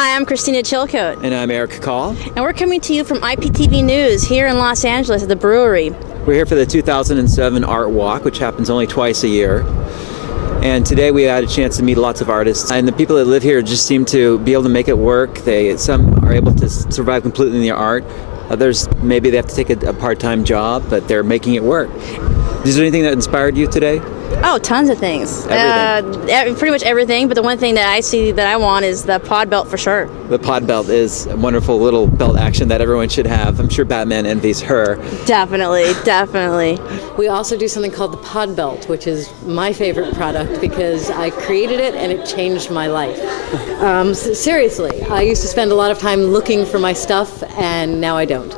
Hi, I'm Christina Chilcote. And I'm Eric Call. And we're coming to you from IPTV News here in Los Angeles at the Brewery. We're here for the 2007 Art Walk, which happens only twice a year. And today we had a chance to meet lots of artists. And the people that live here just seem to be able to make it work. Some are able to survive completely in their art. Others, maybe they have to take a part-time job, but they're making it work. Is there anything that inspired you today? Oh, tons of things. Everything. Pretty much everything, but the one thing that I see that I want is the pod belt for sure. The pod belt is a wonderful little belt action that everyone should have. I'm sure Batman envies her. Definitely, definitely. We also do something called the pod belt, which is my favorite product because I created it and it changed my life. Seriously, I used to spend a lot of time looking for my stuff and now I don't.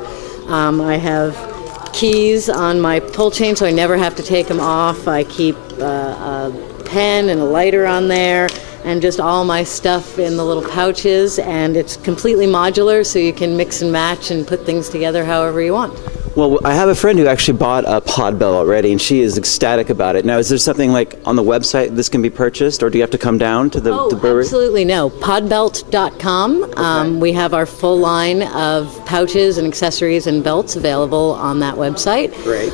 I have keys on my pull chain so I never have to take them off. I keep a pen and a lighter on there and just all my stuff in the little pouches, and it's completely modular so you can mix and match and put things together however you want. Well, I have a friend who actually bought a pod belt already, and she is ecstatic about it. Now, is there something like on the website this can be purchased, or do you have to come down to the brewery? Absolutely no. Podbelt.com. Okay. We have our full line of pouches and accessories and belts available on that website. Great.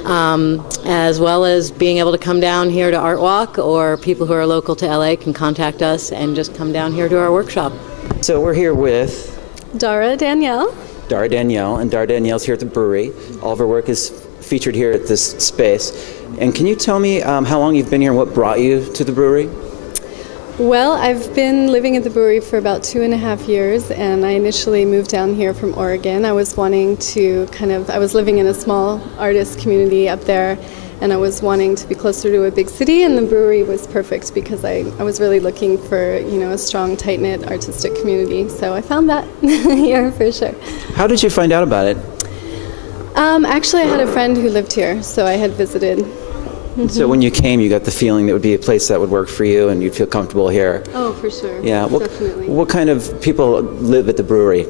As well as being able to come down here to Art Walk, or people who are local to LA can contact us and just come down here to our workshop. So we're here with Dara Danielle, and Dara Danielle's here at the brewery. All of her work is featured here at this space. And can you tell me how long you've been here and what brought you to the brewery? Well, I've been living at the brewery for about 2.5 years, and I initially moved down here from Oregon. I was wanting to I was living in a small artist community up there, and I was wanting to be closer to a big city, and the brewery was perfect because I was really looking for, a strong, tight-knit artistic community. So I found that here for sure. How did you find out about it? Actually, I had a friend who lived here, so I had visited. Mm-hmm. So when you came, you got the feeling that it would be a place that would work for you and you'd feel comfortable here. Oh, for sure. Yeah. Definitely. What kind of people live at the brewery?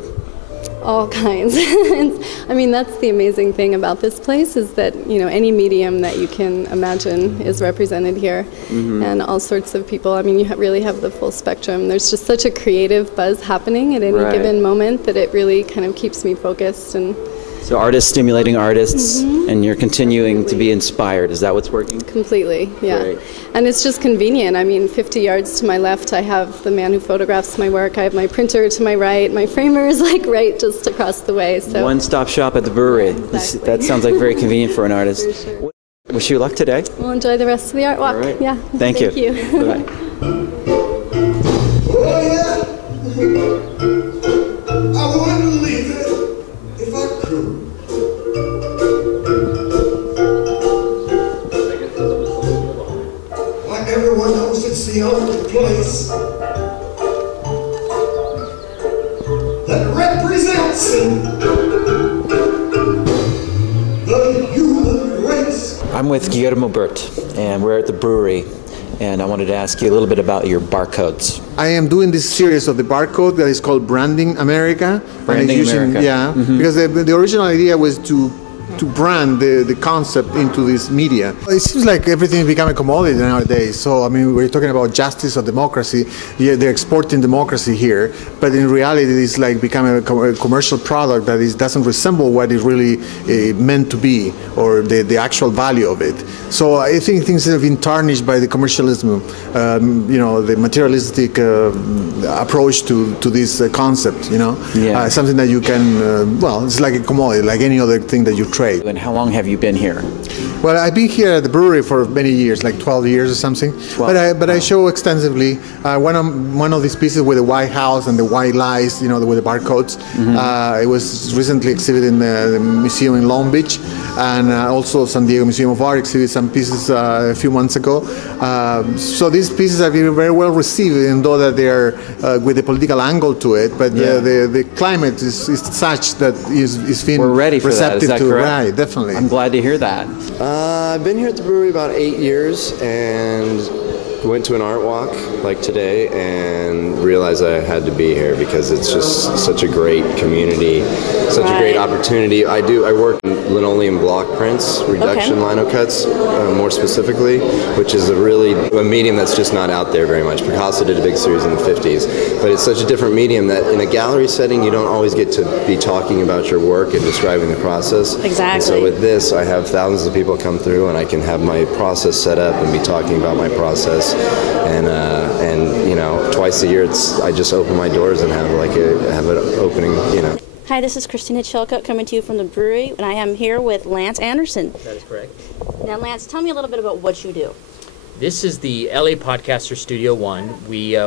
All kinds. I mean, that's the amazing thing about this place is that, any medium that you can imagine is represented here. Mm-hmm. And all sorts of people. I mean, you really have the full spectrum. There's just such a creative buzz happening at any given moment that it really kind of keeps me focused. And so artists stimulating artists, mm-hmm. and you're continuing to be inspired. Is that what's working? Completely, yeah. Great. And it's just convenient. I mean, 50 yards to my left, I have the man who photographs my work. I have my printer to my right. My framer is right just across the way. So one-stop shop at the brewery. Exactly. That sounds like very convenient for an artist. For sure. Wish you luck today. We'll enjoy the rest of the art walk. All right. Yeah. Thank you. Bye-bye. I wouldn't leave it if I could. Why, everyone knows it's the only place that represents the human race. I'm with Guillermo Bert, and we're at the brewery. And I wanted to ask you a little bit about your barcodes. I am doing this series of the barcode that is called Branding America. Branding America. Yeah, mm-hmm. Because the original idea was to brand the concept into this media. It seems like everything has become a commodity nowadays. So, I mean, we're talking about justice or democracy. Yeah, they're exporting democracy here, but in reality, it's like becoming a commercial product that doesn't resemble what it really meant to be or the actual value of it. So I think things have been tarnished by the commercialism, the materialistic approach to this concept, Yeah. something that you can, it's like a commodity, like any other thing that you trade. And how long have you been here? Well, I've been here at the brewery for many years, like 12 years or something. 12. But I show extensively. One of these pieces with the White House and the white lies, with the barcodes. Mm-hmm. It was recently exhibited in the museum in Long Beach, and also San Diego Museum of Art exhibited some pieces a few months ago. So these pieces have been very well received, even though that they are with a political angle to it. But the climate is such that is being We're ready for that. Is that correct? Right, definitely. I'm glad to hear that. I've been here at the brewery about 8 years, and went to an art walk like today and realized I had to be here because it's just such a great community, such a great opportunity. I work in linoleum block prints, reduction lino cuts, more specifically, which is a medium that's just not out there very much. Picasso did a big series in the 50s, but it's such a different medium that in a gallery setting you don't always get to be talking about your work and describing the process. Exactly. And so with this, I have thousands of people come through and I can have my process set up and be talking about my process. And you know, twice a year I just open my doors and have an opening, you know. Hi, this is Christina Chilcutt coming to you from the brewery, and I am here with Lance Anderson. That is correct. Now, Lance, tell me a little bit about what you do. This is the LA Podcaster Studio 1. We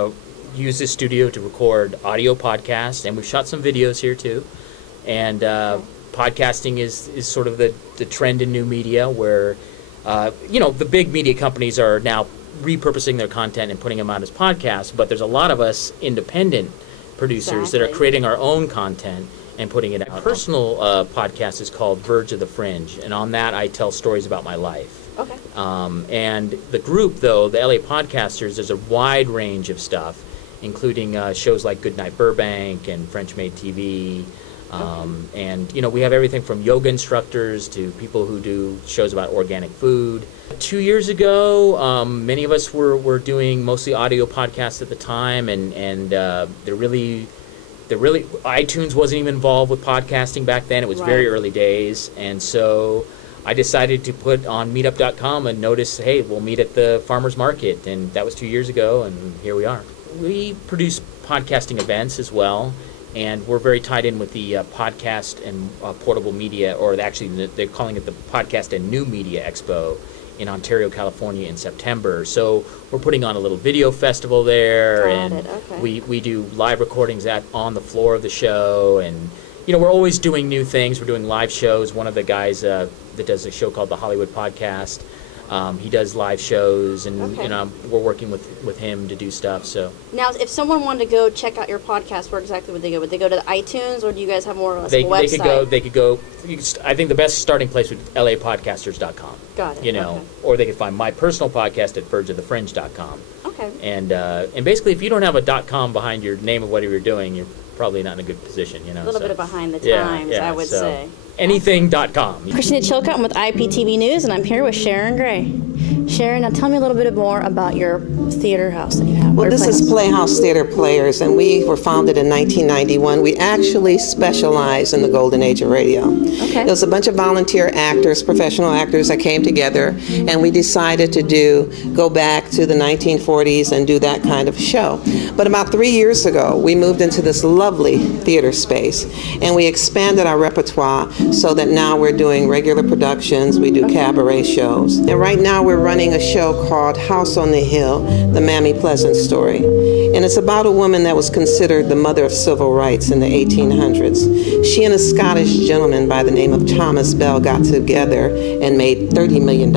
use this studio to record audio podcasts, and we've shot some videos here too. And podcasting is sort of the trend in new media where, the big media companies are now repurposing their content and putting them out as podcasts, but there's a lot of us independent producers that are creating our own content and putting it out. My personal podcast is called Verge of the Fringe, and on that I tell stories about my life. Okay. And the group, though, the LA Podcasters, there's a wide range of stuff, including shows like Goodnight Burbank and French Made TV. And, we have everything from yoga instructors to people who do shows about organic food. 2 years ago, many of us were doing mostly audio podcasts at the time, and they're really iTunes wasn't even involved with podcasting back then. It was very early days, and so I decided to put on meetup.com and notice, hey, we'll meet at the farmers market, and that was 2 years ago, and here we are. We produce podcasting events as well, and we're very tied in with the podcast and portable media, or actually they're calling it the Podcast and New Media Expo in Ontario, California in September. So we're putting on a little video festival there, we do live recordings on the floor of the show, and we're always doing new things. We're doing live shows. One of the guys that does a show called the Hollywood Podcast, he does live shows, and we're working with him to do stuff. So now, if someone wanted to go check out your podcast, where exactly would they go? Would they go to the iTunes, or do you guys have more or less a website? They could go. I think the best starting place would be lapodcasters.com. Got it. Or they could find my personal podcast at vergeofthefringe.com. Okay. And basically, if you don't have a .com behind your name of whatever you're doing, you're probably not in a good position. A little bit behind the times, I would say. Anything.com. Christina Chilcutt, I'm with IPTV News, and I'm here with Sharon Gray. Sharon, now tell me a little bit more about your theater house that you have. Well, this is Playhouse Theater Players, and we were founded in 1991. We actually specialize in the golden age of radio. Okay. There was a bunch of volunteer actors, professional actors that came together, and we decided to go back to the 1940s and do that kind of show. But about 3 years ago, we moved into this lovely theater space, and we expanded our repertoire so that now we're doing regular productions, we do cabaret shows. And right now we're running a show called House on the Hill, the Mammy Pleasant story. And it's about a woman that was considered the mother of civil rights in the 1800s. She and a Scottish gentleman by the name of Thomas Bell got together and made $30 million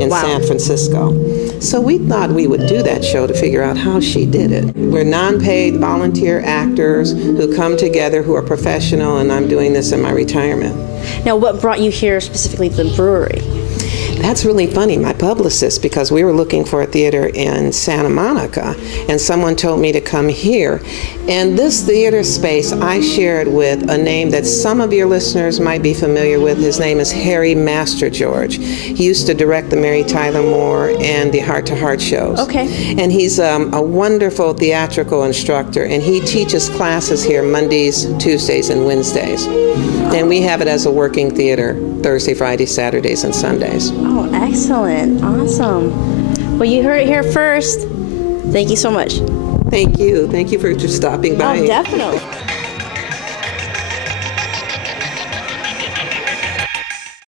in San Francisco. So we thought we would do that show to figure out how she did it. We're non-paid volunteer actors who come together, who are professional, and I'm doing this in my retirement. Now, what brought you here specifically to the brewery? That's really funny. My publicist, because we were looking for a theater in Santa Monica, and someone told me to come here. And this theater space I shared with a name that some of your listeners might be familiar with. His name is Harry Mastergeorge. He used to direct the Mary Tyler Moore and the Heart to Heart shows. Okay. And he's a wonderful theatrical instructor, and he teaches classes here Mondays, Tuesdays, and Wednesdays. And we have it as a working theater Thursday, Friday, Saturdays, and Sundays. Oh, excellent. Awesome. Well, you heard it here first. Thank you so much. Thank you. Thank you for stopping by. Oh, definitely.